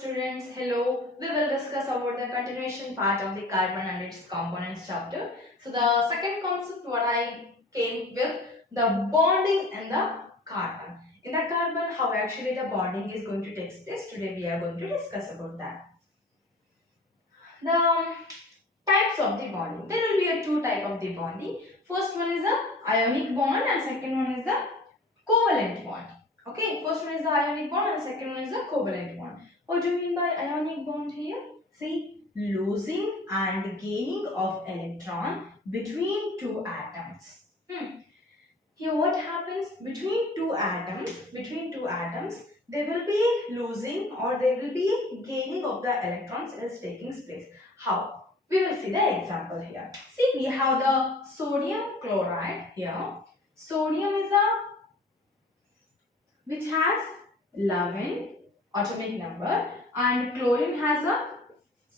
students, hello. We will discuss about the continuation part of the carbon and its components chapter. So the second concept what I came with, the bonding and the carbon. In the carbon, how actually the bonding is going to take place. Today we are going to discuss about that. The types of the bonding. There will be a two type of the bonding. First one is the ionic bond and second one is the covalent bond. Okay, first one is the ionic bond and second one is the covalent bond. What do you mean by ionic bond here? See, losing and gaining of electron between two atoms. Here what happens between two atoms, they will be losing or they will be gaining of the electrons is taking place. How? We will see the example here. See, we have the sodium chloride here. Sodium is a which has 11 atomic number and chlorine has a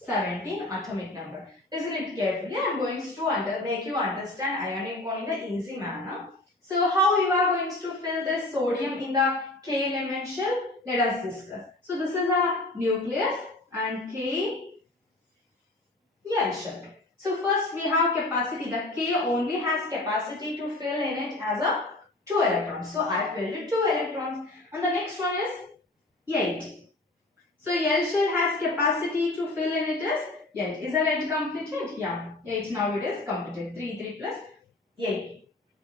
17 atomic number. Listen it carefully. I am going to make you understand ionic bond in the easy manner. So how you are going to fill this sodium in the K element shell? Let us discuss. So this is a nucleus and K shell. So first we have capacity. The K only has capacity to fill in it as a 2 electrons. So I filled it 2 electrons. And the next one is 8. So L shell has capacity to fill in it as 8. Is it completed? Yeah. 8 now it is completed. 3 plus 8.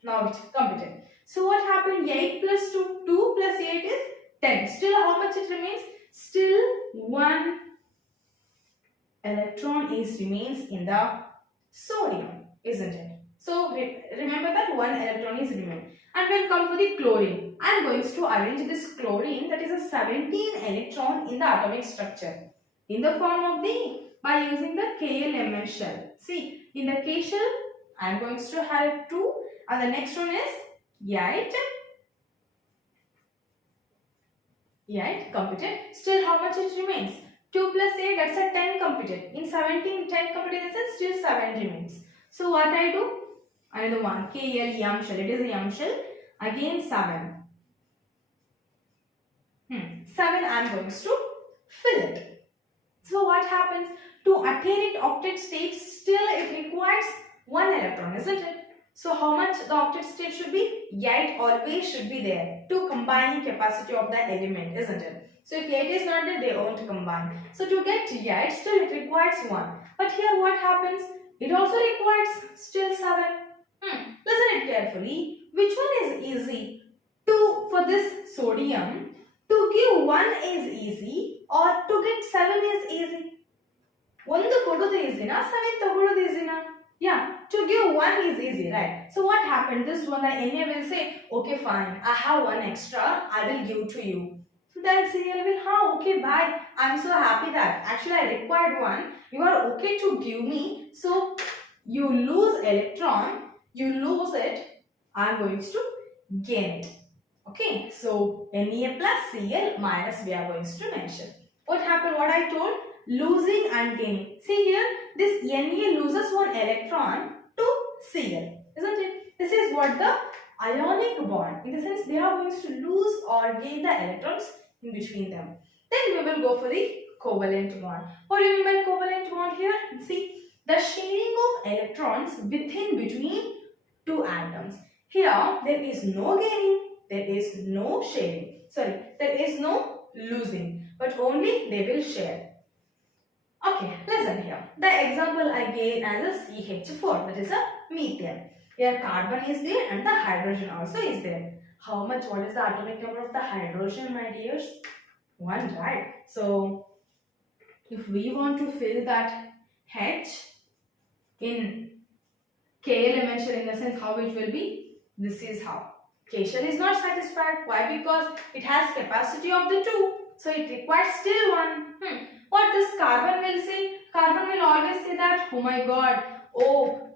Now it's completed. So what happened? 8 plus 2. 2 plus 8 is 10. Still how much it remains? Still 1 electron remains in the sodium. Isn't it? So remember that 1 electron is remaining. And when come for the chlorine, I am going to arrange this chlorine, that is a 17 electron in the atomic structure in the form of by using the K element shell. See, in the K shell, I am going to have 2 and the next one is 8. 8 completed. Still how much it remains? 2 plus 8, that's a 10 completed. In 17, 10 completed, still 7 remains. So what I do? Another one, KL yum shell. It is a yum shell. Again 7. 7 I am going to fill it. So what happens? To attain it octet state, still it requires 1 electron, isn't it? So how much the octet state should be? 8 always should be there to combining capacity of the element, isn't it? So if 8 is not there, they won't combine. So to get 8, still it requires 1. But here what happens? It also requires still 7. Listen it carefully. Which one is easy? For this sodium, to give 1 is easy or to get 7 is easy? 1 kododu easy na, 7 tagolodu easy na? Yeah, to give 1 is easy, right? So what happened? This one the Na will say, okay fine, I have 1 extra, I will give to you. Then Cl will, okay bye, I am so happy that actually I required 1, you are okay to give me. So you lose electron, you lose it, I am going to gain it. Okay, so Na plus Cl minus we are going to mention. What happened? What I told? Losing and gaining. See here, this Na loses 1 electron to Cl, isn't it? This is what the ionic bond. In the sense they are going to lose or gain the electrons in between them. Then we will go for the covalent bond. What do you mean by covalent bond here? See, the sharing of electrons between two atoms. Here there is no gaining, there is no sharing. Sorry, there is no losing, but only they will share. Okay, listen here. The example I gave as a CH4, that is a methane. Here carbon is there and the hydrogen also is there. How much? What is the atomic number of the hydrogen, my dears? 1, right? So if we want to fill that H in K element shell, in the sense how it will be, this is how. K shell is not satisfied. Why? Because it has capacity of the 2. So it requires still 1. What this carbon will say? Carbon will always say that, oh my god,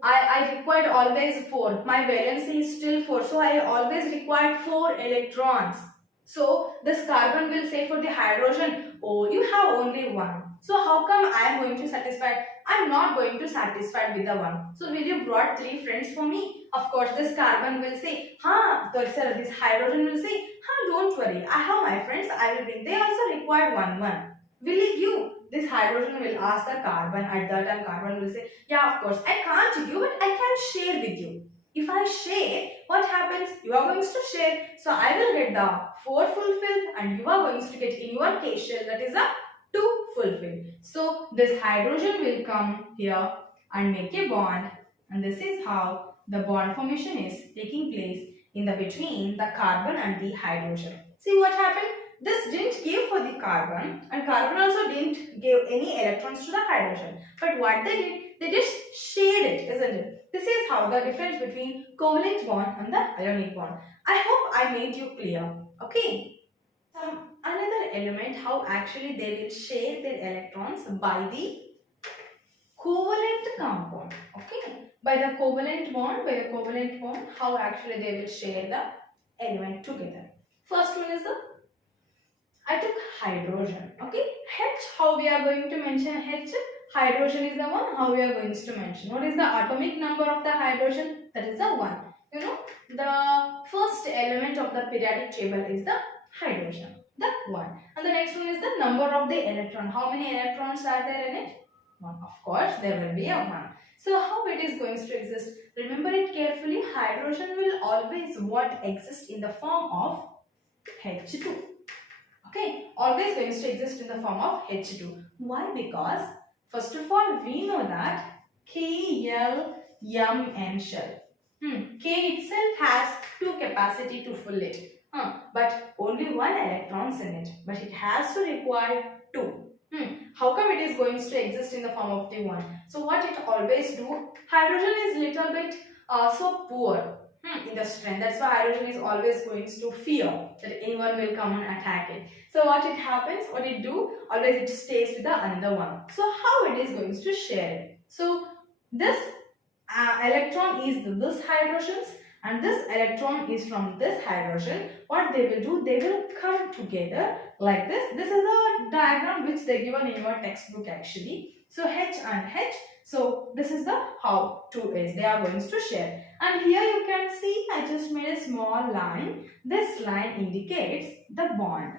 I required always 4. My valency is still 4. So I always required 4 electrons. So this carbon will say for the hydrogen, oh, you have only 1. So how come I am going to satisfy? I am not going to satisfy with the 1. So will you brought 3 friends for me? Of course, this carbon will say, this hydrogen will say, don't worry, I have my friends, I will bring. They also require 1. Will he give? This hydrogen will ask the carbon. At that time, carbon will say, yeah, of course, I can't give, but I can share with you. If I share, what happens? You are going to share. So I will get the 4 fulfilled and you are going to get in your case shell, that is a 2 fulfilled. So this hydrogen will come here and make a bond, and this is how the bond formation is taking place in the between the carbon and the hydrogen. See what happened? This didn't give for the carbon and carbon also didn't give any electrons to the hydrogen. But what they did, they just shared it, isn't it? This is how the difference between covalent bond and the ionic bond. I hope I made you clear. Okay. Another element, how actually they will share their electrons by the covalent compound. Okay. By the covalent bond, how actually they will share the element together. First one is I took hydrogen. Okay. H, how we are going to mention H? Hydrogen is the one, how we are going to mention. What is the atomic number of the hydrogen? That is the 1. You know, the first element of the periodic table is the hydrogen, the 1. And the next one is the number of the electron. How many electrons are there in it? 1. Of course, there will be a 1. So how it is going to exist? Remember it carefully. Hydrogen will always exist in the form of H2. Okay, always going to exist in the form of H2. Why? Because first of all, we know that KLMN shell. K itself has 2 capacity to fill it. But only 1 electrons in it. But it has to require 2. How come it is going to exist in the form of the 1? So what it always do? Hydrogen is little bit so poor in the strength. That's why hydrogen is always going to fear that anyone will come and attack it. So what it happens, what it do? Always it stays with the another one. So how it is going to share it? So this electron is this hydrogens and this electron is from this hydrogen. What they will do? They will come together like this. This is the diagram which they given in your textbook actually. So H and H. So this is the how 2 is. They are going to share. And here you can see I just made a small line. This line indicates the bond.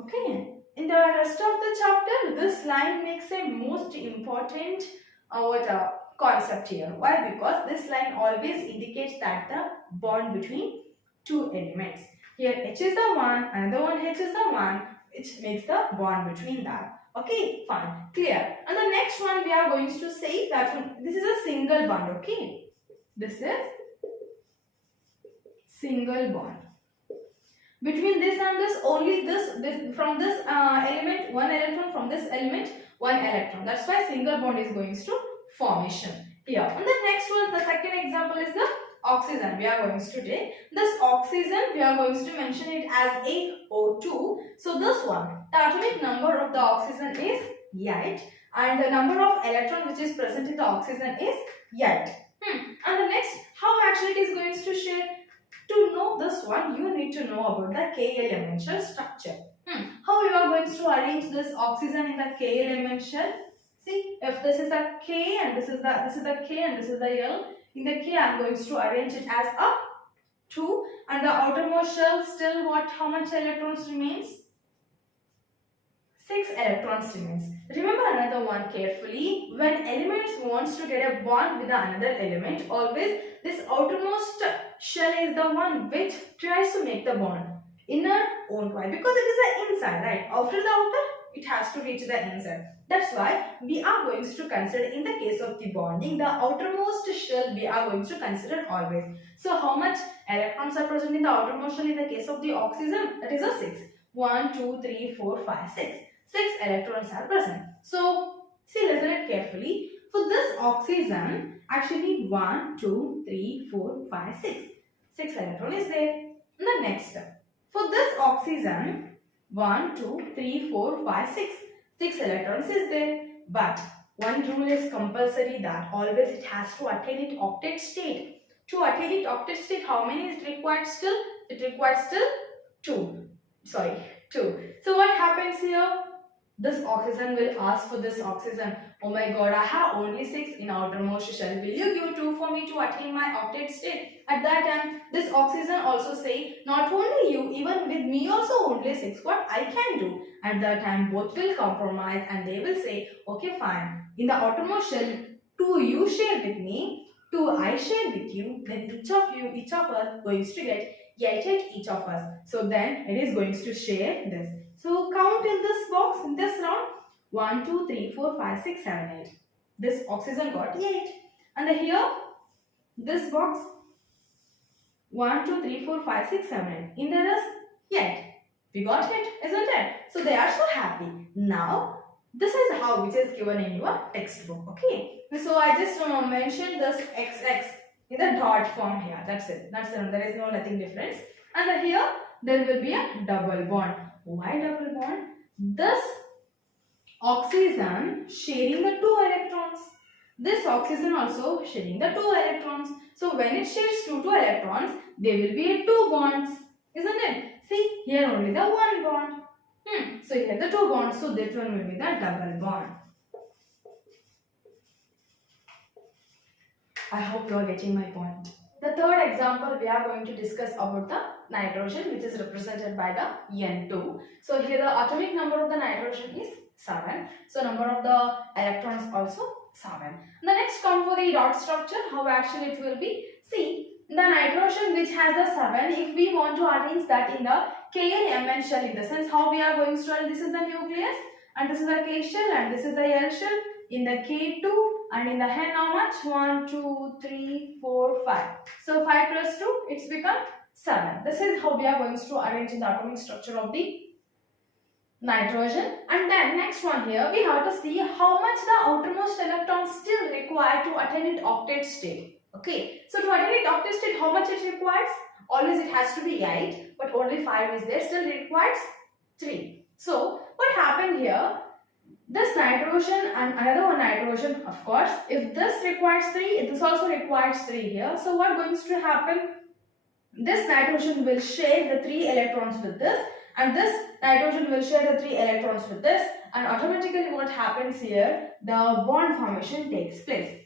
Okay. In the rest of the chapter, this line makes a most important concept here. Why? Because this line always indicates that the bond between 2 elements. Here H is the 1, another one H is the 1, which makes the bond between that. Okay, fine, clear. And the next one we are going to say that this is a single bond. Okay, this is single bond. Between this and this, only this from this element, 1 electron, from this element, 1 electron. That's why single bond is going to formation here. And the next one, the second example is the oxygen. We are going to take this oxygen, we are going to mention it as AO2. So this one, the atomic number of the oxygen is 8 and the number of electron which is present in the oxygen is 8. And the next, how actually it is going to share? To know this one, you need to know about the K element shell structure. How you are going to arrange this oxygen in the K element shell? See, if this is a K and this is the K and this is the L. In the K, I am going to arrange it as a 2, and the outermost shell still what? How much electrons remains? 6 electrons remains. Remember another one carefully. When elements wants to get a bond with another element, always this outermost shell is the one which tries to make the bond. Inner won't. Why? Because it is the inside, right? After the outer, it has to reach the inside. That's why we are going to consider in the case of the bonding, the outermost shell we are going to consider always. So how much electrons are present in the outermost shell in the case of the oxygen? That is a 6. 1, 2, 3, 4, 5, 6. 6 electrons are present. So see, listen it carefully. For this oxygen, actually 1, 2, 3, 4, 5, 6. 6 electron is there. The next step. For this oxygen, 1, 2, 3, 4, 5, 6. 6 electrons is there. But one rule is compulsory, that always it has to attain its octet state. To attain its octet state, how many is required still? It requires still 2. So what happens here? this oxygen will ask for this oxygen. Oh my god, I have only 6 in outermost shell. Will you give 2 for me to attain my octet state? At that time, this oxygen also say, not only you, even with me also only 6. What I can do? At that time, both will compromise and they will say, okay fine. In the outermost shell, 2 you share with me, 2 I share with you. Then each of us going to get 8 each of us. So then it is going to share this. So count in this box, in this round, 1, 2, 3, 4, 5, 6, 7, 8. This oxygen got 8. And here, this box, 1, 2, 3, 4, 5, 6, 7, 8. In there is 8. We got it, isn't it? So they are so happy. Now, this is how it is given in your textbook. Okay. So I just mentioned this XX in the dot form here. That's it. That's it. There is nothing difference. And here, there will be a double bond. Why double bond? This oxygen sharing the 2 electrons. This oxygen also sharing the 2 electrons. So when it shares 2 electrons, there will be a 2 bonds. Isn't it? See, here only the 1 bond. So here the 2 bonds. So that one will be the double bond. I hope you are getting my point. The third example, we are going to discuss about the nitrogen, which is represented by the N2. So here the atomic number of the nitrogen is 7. So number of the electrons also 7. The next come for the dot structure, how actually it will be. See, the nitrogen which has the 7, if we want to arrange that in the KLMN shell, in the sense how we are going to arrange, this is the nucleus and this is the K shell and this is the L shell. In the K2 and in the N how much? 1, 2, 3, 4, 5. So 5 plus 2, it's become 7. This is how we are going to arrange in the atomic structure of the nitrogen. And then next one here, we have to see how much the outermost electrons still require to attain its octet state. Okay, so to attain its octet state, how much it requires? Always it has to be 8, but only 5 is there, still requires 3. So what happened here? This nitrogen and another one nitrogen, of course, if this requires 3, this also requires 3 here. So what going to happen? This nitrogen will share the 3 electrons with this and this nitrogen will share the 3 electrons with this, and automatically what happens here? The bond formation takes place.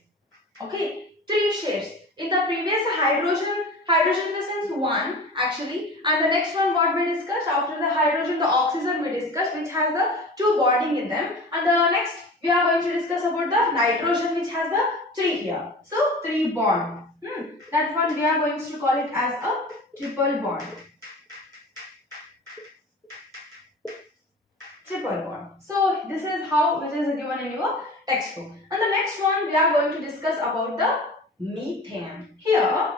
Okay, 3 shares. In the previous hydrogen in the sense 1 actually, and the next one what we discussed, after the hydrogen, the oxygen we discussed, which has the 2 bonding in them, and the next we are going to discuss about the nitrogen which has the 3 here. So 3 bond. That one we are going to call it as a triple bond. Triple bond. So this is how it is given in your textbook. And the next one we are going to discuss about the methane. Here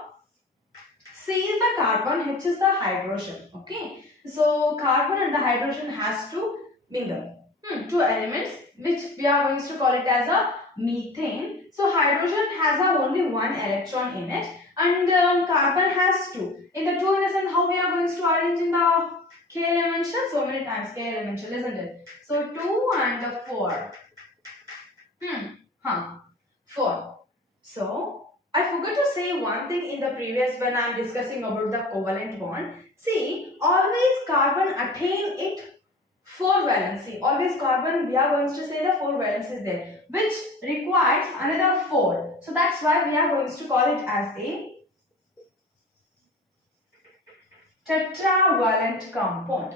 C is the carbon, H is the hydrogen. Okay. So carbon and the hydrogen has to mingle. 2 elements which we are going to call it as a methane. So hydrogen has only 1 electron in it and carbon has 2. In the 2 in the sense how we are going to arrange in the K element shell? So many times K element shell, isn't it? So 2 and 4. 4. So I forgot to say one thing in the previous when I am discussing about the covalent bond. See, always carbon attain it 4 valency. Always carbon, we are going to say the 4 valencies there, which requires another 4. So that's why we are going to call it as a tetravalent compound.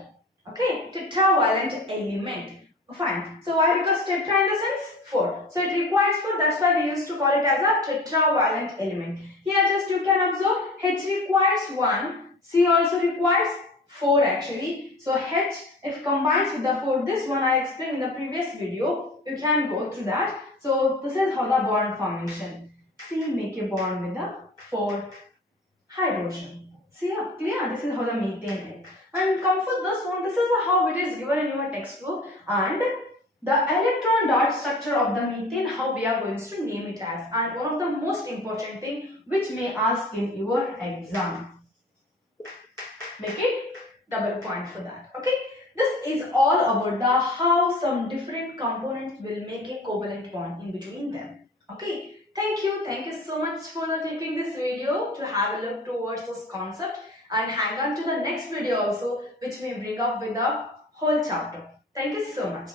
Okay, tetravalent element. Fine. So why? Because tetra in the sense 4. So it requires 4. That's why we used to call it as a tetravalent element. Here just you can observe H requires 1. C also requires 4 actually. So H if combines with the 4, this one I explained in the previous video. You can go through that. So this is how the bond formation. C make a bond with the 4 hydrogen. See, clear? This is how the methane is. And come for this one, this is how it is given in your textbook, and the electron dot structure of the methane, how we are going to name it as, and one of the most important thing which may ask in your exam. Make it double point for that. Okay, this is all about the how some different components will make a covalent bond in between them. Okay, thank you so much for clicking this video to have a look towards this concept. And hang on to the next video also, which may bring up with the whole chapter. Thank you so much.